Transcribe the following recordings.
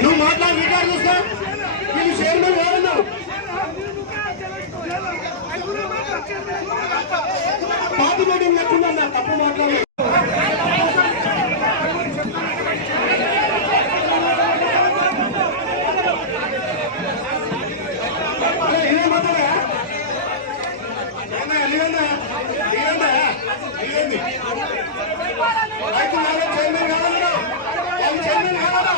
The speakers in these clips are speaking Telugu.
నువ్వు మాట్లాడి రికార్డు చూస్తా నేను చైర్మన్ కాదన్నావు పార్టీ మీటింగ్ లేకుండా నా తప్పు మాట్లాడలేదు చైర్మన్ కాదన్నా చైర్మన్ కాదా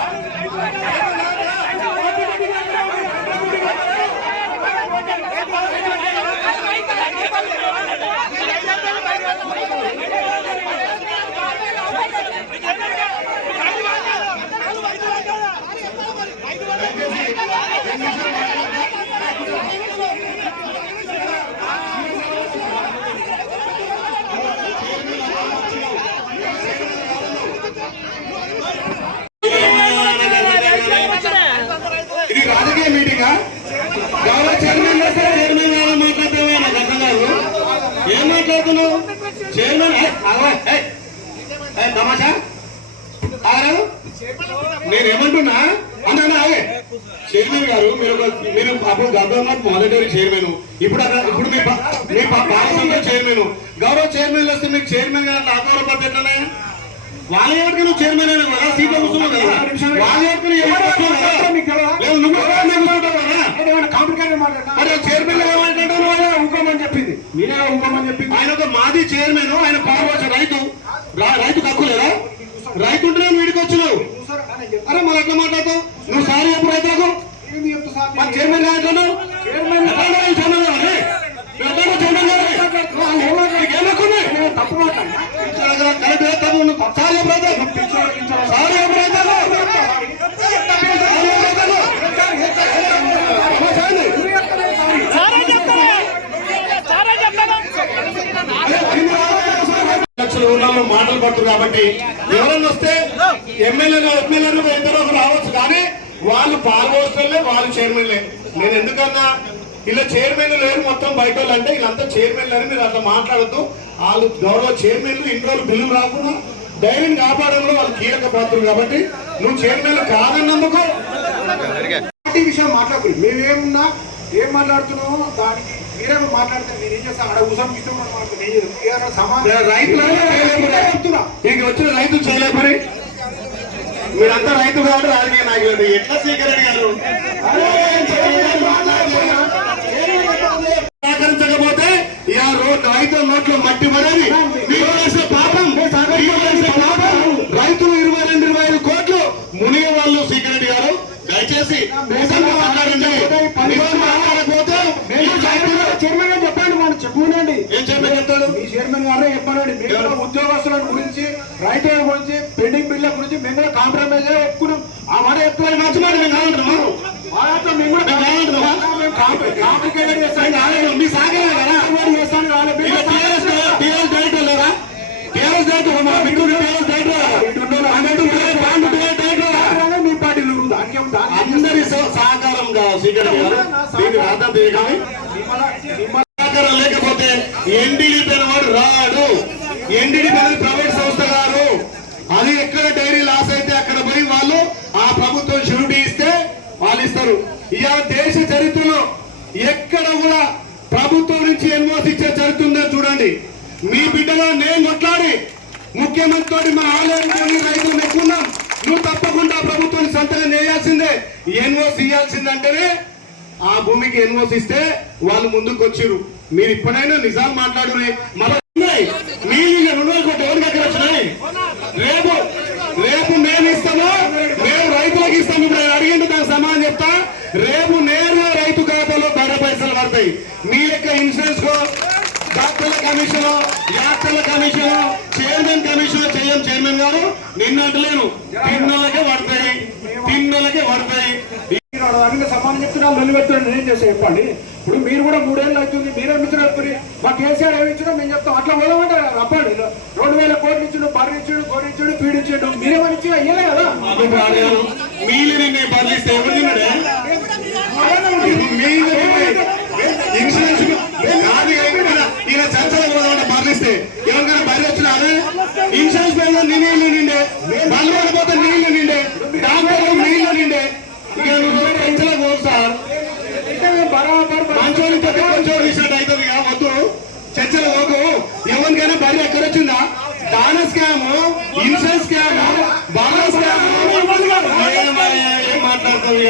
ఇది రాజకీయ మీటింగా గౌరవ చైర్మన్ చైర్మన్ గారు మాట్లాడతావా నాకు అర్థం కాదు ఏం మాట్లాడుతున్నావు చైర్మన్ తమాషా ఆగరాదు నేనేమంటున్నా అన్నా ఆగే చైర్మన్ గారు మీరు అప్పుడు గవర్నమెంట్ వాలంటరీ చైర్మన్ ఇప్పుడు మీ పార్లమెంట్ చైర్మన్ గౌరవ చైర్మన్ వస్తే మీకు చైర్మన్ గారు అగౌరవ పద్ధతి వాళ్ళ ఎవరికి నువ్వు చైర్మన్ అయినా కదా సీట్లో కూర్చున్నావు కదా వాళ్ళ ఎవరికి చైర్మన్ ఊకోమని చెప్పింది మీరే ఊకోమని చెప్పింది ఆయన ఒక మాది చైర్మన్ ఆయన పాల్గొచ్చ రైతు తక్కువలేదా రైతు ఉంటే వీడికి వచ్చినావు అరే మరి ఎట్లా మాట్లాడతావు నువ్వు సారీ ఎప్పుడు రైతులకు చైర్మన్ అంటున్నావు తప్పు ఊళ్ళలో మాటలు పట్టు కాబట్టి ఎవరన్నా వస్తే ఎమ్మెల్యేలు ఇద్దరు రావచ్చు కానీ వాళ్ళు పాల్గొస్తలే వాళ్ళు చైర్మన్లే నేను ఎందుకన్నా ఇలా చైర్మన్ లేరు మొత్తం బయట వాళ్ళు అంటే వీళ్ళంతా చైర్మన్లు అని మీరు అట్లా మాట్లాడద్దు వాళ్ళు గౌరవ చైర్మన్లు ఇన్ని రోజులు బిల్లులు రాకుండా డైరీని కాపాడంలో వాళ్ళు కీలక పాత్రలు కాబట్టి నువ్వు చైర్మన్లు కాదన్నందుకు పార్టీ విషయం మాట్లాడుకుని మేమేమున్నా ఏం మాట్లాడుతున్నామో దానికి మీరే మాట్లాడితే నేను ఏం చేస్తాను అక్కడ ఉసం రైతులు వచ్చిన రైతులు చేయలేపరి మీరంతా రైతు కాదు రాజకీయ నాయకులు ఎట్లా స్వీకరణ గారు సహకరించకపోతే రైతుల నోట్లో మట్టి పడేది పాపం రైతులు 22-25 కోట్లు మునిగే వాళ్ళు సీక్రెట్ గారు దయచేసి మాట్లాడకపోతే చైర్మన్ గారు చెప్పండి మనం చెప్పుకోండి ఏం చైర్మన్ చెప్తాడు ఈ చైర్మన్ గారే చెప్పానండి మేము ఉద్యోగస్తుల గురించి రైతుల గురించి పెండింగ్ బిల్ల గురించి మేము కూడా కాంప్రమైజ్ ఒప్పుకున్నాం ఆ మాట చెప్తున్నారు మంచి మాట మేము కావాలంటున్నాము మేము కూడా కాంప్లికేటెడ్ చేస్తాను మీ సాగలే కదా చేస్తాను టీఆర్ఎస్ డైరెక్టర్ లేరా టీఆర్ఎస్ డైరెక్టర్ మీ పార్టీలు అందరి సహకారం సహకారం లేకపోతే ఎన్డీడీ వాడు రాడు ఎన్డీడీ ప్రైవేట్ సంస్థ గారు అది ఎక్కడ డైరీ లాస్ అయితే అక్కడ పోయి వాళ్ళు ఆ ప్రభుత్వం షూరిటీ ఇస్తే వాళ్ళు ఇస్తారు ఇవాళ దేశ చరిత్రలో ఎక్కడ కూడా ప్రభుత్వం నుంచి ఎన్ఓసి ఇచ్చే చరిత్ర ఉందో చూడండి మీ బిడ్డలో నేను కొట్లాడి ముఖ్యమంత్రి మన ఆలయంలోని రైతులు ఎక్కున్నాం నువ్వు తప్పకుండా ప్రభుత్వాన్ని సంతకం చేయాల్సిందే ఎన్ఓసి ఇవ్వాల్సిందంటేనే ఆ భూమికి ఎన్ఓసి ఇస్తే వాళ్ళు ముందుకు వచ్చిర్రు మీరు ఇప్పుడైనా నిజాలు మాట్లాడు మీరు 2 కోట్లు ఎవరి దగ్గర వచ్చినాయి రేపు మేము ఇస్తాము మేము రైతులకు ఇస్తాము ఇప్పుడు అడిగింది దానికి సమాధానం చెప్తా రేపు నేరుగా రైతు ఖాతాలో బడ పైసలు పడతాయి మీ యొక్క ఇన్సూరెన్స్ కో డాక్టర్ల కమిషన్ యాక్టర్ల కమిషన్ చైర్మన్ కమిషన్ చెయ్యం చైర్మన్ గారు నిన్నట్లేను తిన్నోళ్ళకే పడతాయి ఇచ్చినాడు అని సమానం చెప్తున్నా లొల్లి పెడుతున్నాడు ఏం చేస్తా చెప్పండి. ఇప్పుడు మీరు కూడా 3 ఏళ్ళు అవుతుంది, మీరే మిత్రులు మా కేసీఆర్ ఏమి ఇచ్చినా మేము చెప్తాం. అట్లా పోదామంటారు అప్పండి 2,000 కోట్లు ఇచ్చిండు, బర్రె ఇచ్చిండు, గొర్రె ఇచ్చిండు, ఫీడ్ ఇచ్చిండు, మీరేమని ఇచ్చినా ఇయ్యలే కదా. మీలు నిన్ను బదిలిస్తే ఎవరు తిన్నాడే? ఇన్సూరెన్స్ ఇలా చర్చలు పోదామంటే బదిలిస్తే ఎవరికైనా బయట వచ్చినా ఇన్సూరెన్స్ పేరు నీళ్ళు నిండే, బలపడిపోతే నీళ్లు నిండే, డాక్టర్లు నీళ్లు నిండే. ఇక చర్చలో పో సార్, మంచోళ్ళు కొంచెం రీసెంట్ అవుతుంది వద్దు చర్చలు పోకు. ఎవరికైనా బరి ఎక్కడ వచ్చిందా? దాన స్కామ్, ఇన్సూరెన్స్ స్కామ్, బాగా స్కామ్ ఏం మాట్లాడుతుంది.